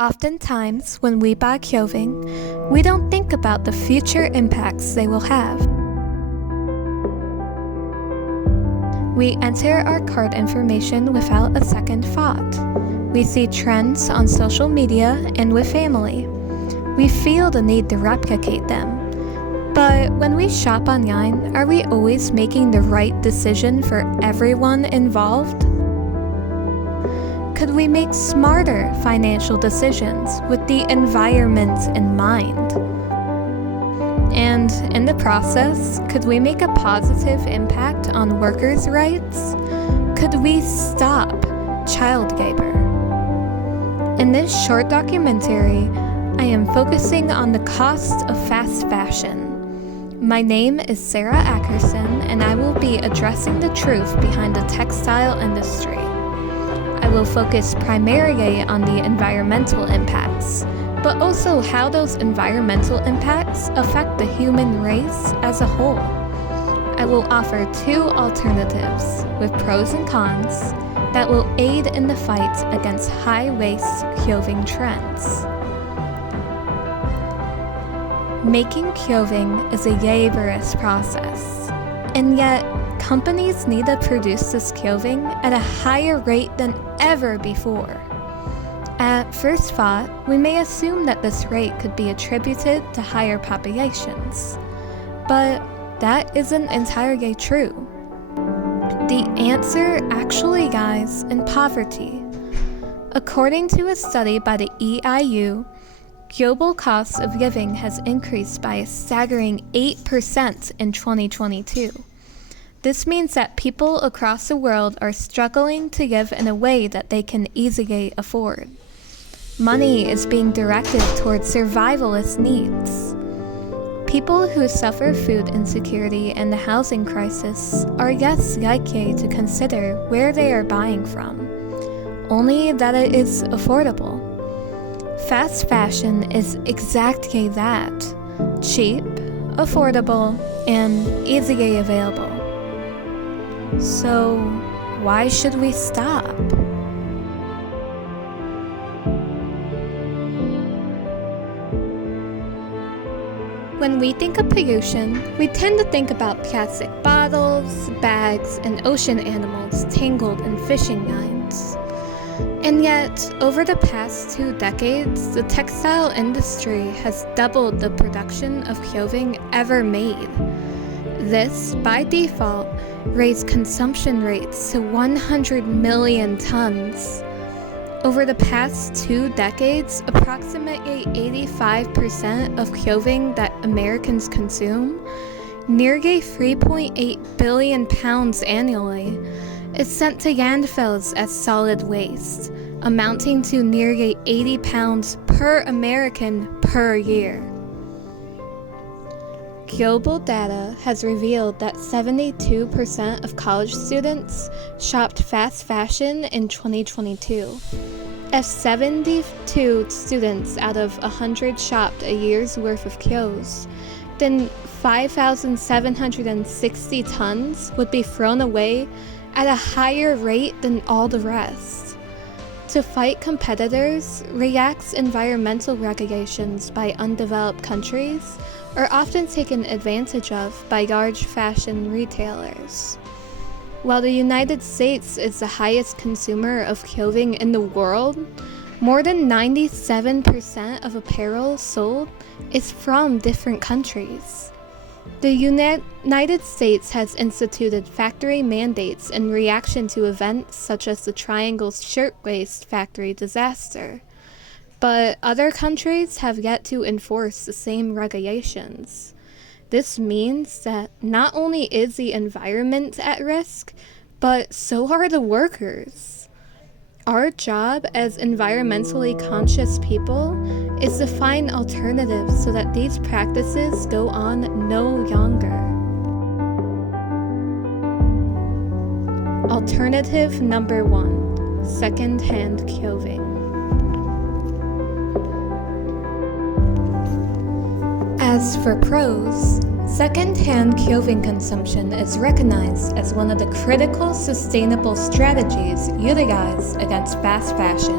Oftentimes, when we buy clothing, we don't think about the future impacts they will have. We enter our cart information without a second thought. We see trends on social media and with family. We feel the need to replicate them. But when we shop online, are we always making the right decision for everyone involved? Could we make smarter financial decisions with the environment in mind? And in the process, could we make a positive impact on workers' rights? Could we stop child labor? In this short documentary, I am focusing on the cost of fast fashion. My name is Sarah Ackerson, and I will be addressing the truth behind the textile industry. I will focus primarily on the environmental impacts, but also how those environmental impacts affect the human race as a whole. I will offer two alternatives with pros and cons that will aid in the fight against high-waist clothing trends. Making clothing is a laborious process, and yet companies need to produce this clothing at a higher rate than ever before. At first thought, we may assume that this rate could be attributed to higher populations, but that isn't entirely true. The answer actually lies in poverty. According to a study by the EIU, global cost of living has increased by a staggering 8% in 2022. This means that people across the world are struggling to live in a way that they can easily afford. Money is being directed towards survivalist needs. People who suffer food insecurity and the housing crisis are less likely to consider where they are buying from, only that it is affordable. Fast fashion is exactly that: cheap, affordable, and easily available. So, why should we stop? When we think of pollution, we tend to think about plastic bottles, bags, and ocean animals tangled in fishing lines. And yet, over the past 2 decades, the textile industry has doubled the production of clothing ever made. This, by default, raised consumption rates to 100 million tons. Over the past 2 decades, approximately 85% of clothing that Americans consume, nearly 3.8 billion pounds annually, is sent to landfills as solid waste, amounting to nearly 80 pounds per American per year. Global data has revealed that 72% of college students shopped fast fashion in 2022. If 72 students out of 100 shopped a year's worth of clothes, then 5,760 tons would be thrown away at a higher rate than all the rest. To fight competitors, relaxed environmental regulations by undeveloped countries are often taken advantage of by large fashion retailers. While the United States is the highest consumer of clothing in the world, more than 97% of apparel sold is from different countries. The United States has instituted factory mandates in reaction to events such as the Triangle Shirtwaist factory disaster, but other countries have yet to enforce the same regulations. This means that not only is the environment at risk, but so are the workers. Our job as environmentally conscious people is to find alternatives so that these practices go on no longer. Alternative number 1: second-hand clothing. As for pros, second-hand clothing consumption is recognized as one of the critical sustainable strategies utilized against fast fashion,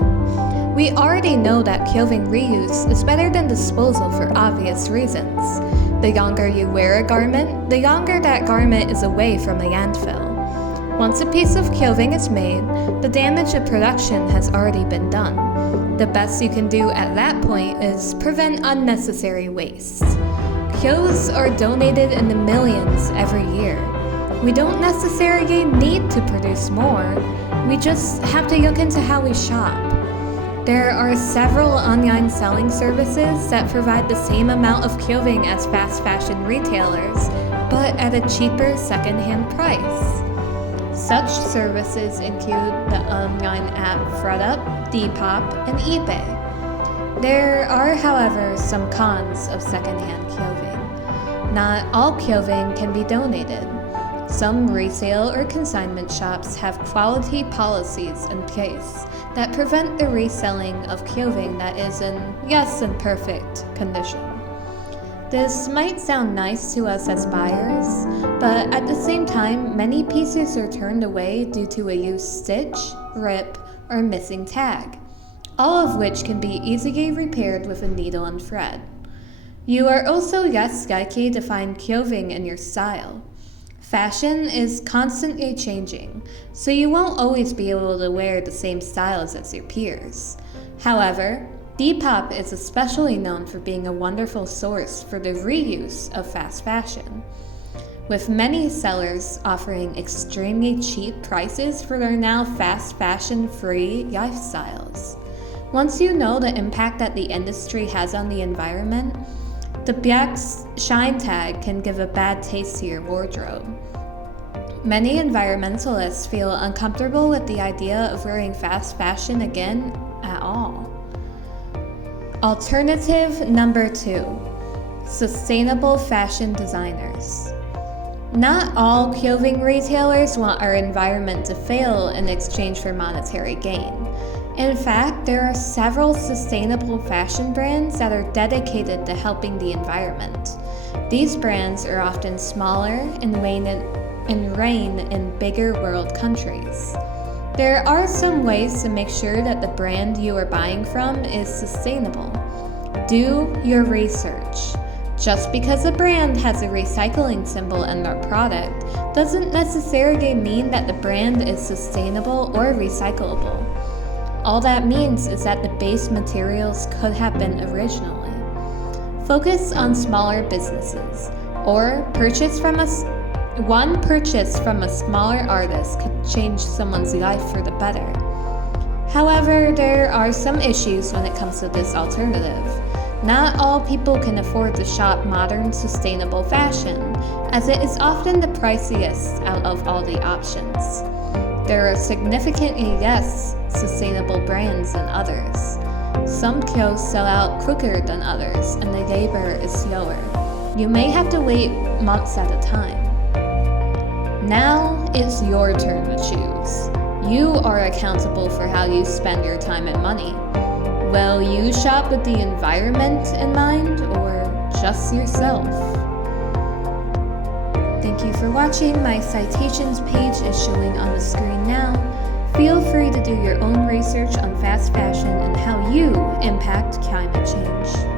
We already know that clothing reuse is better than disposal for obvious reasons. The longer you wear a garment, the longer that garment is away from a landfill. Once a piece of clothing is made, the damage of production has already been done. The best you can do at that point is prevent unnecessary waste. Clothes are donated in the millions every year. We don't necessarily need to produce more, we just have to look into how we shop. There are several online selling services that provide the same amount of clothing as fast fashion retailers, but at a cheaper secondhand price. Such services include the online app ThredUp, Depop, and eBay. There are, however, some cons of secondhand clothing. Not all clothing can be donated. Some resale or consignment shops have quality policies in place that prevent the reselling of clothing that is in less than perfect condition. This might sound nice to us as buyers, but at the same time, many pieces are turned away due to a used stitch, rip, or missing tag, all of which can be easily repaired with a needle and thread. You are also less likely to find clothing in your style. Fashion is constantly changing, so you won't always be able to wear the same styles as your peers. However, Depop is especially known for being a wonderful source for the reuse of fast fashion, with many sellers offering extremely cheap prices for their now fast fashion-free lifestyles. Once you know the impact that the industry has on the environment, the black shine tag can give a bad taste to your wardrobe. Many environmentalists feel uncomfortable with the idea of wearing fast fashion again at all. Alternative number 2, sustainable fashion designers. Not all clothing retailers want our environment to fail in exchange for monetary gain. In fact, there are several sustainable fashion brands that are dedicated to helping the environment. These brands are often smaller and reign in bigger world countries. There are some ways to make sure that the brand you are buying from is sustainable. Do your research. Just because a brand has a recycling symbol in their product doesn't necessarily mean that the brand is sustainable or recyclable. All that means is that the base materials could have been originally. Focus on smaller businesses, or one purchase from a smaller artist could change someone's life for the better. However, there are some issues when it comes to this alternative. Not all people can afford to shop modern, sustainable fashion, as it is often the priciest out of all the options. There are significantly less sustainable brands than others. Some clothes sell out quicker than others, and the labor is slower. You may have to wait months at a time. Now it's your turn to choose. You are accountable for how you spend your time and money. Will you shop with the environment in mind, or just yourself? Thank you for watching. My citations page is showing on the screen now. Feel free to do your own research on fast fashion and how you impact climate change.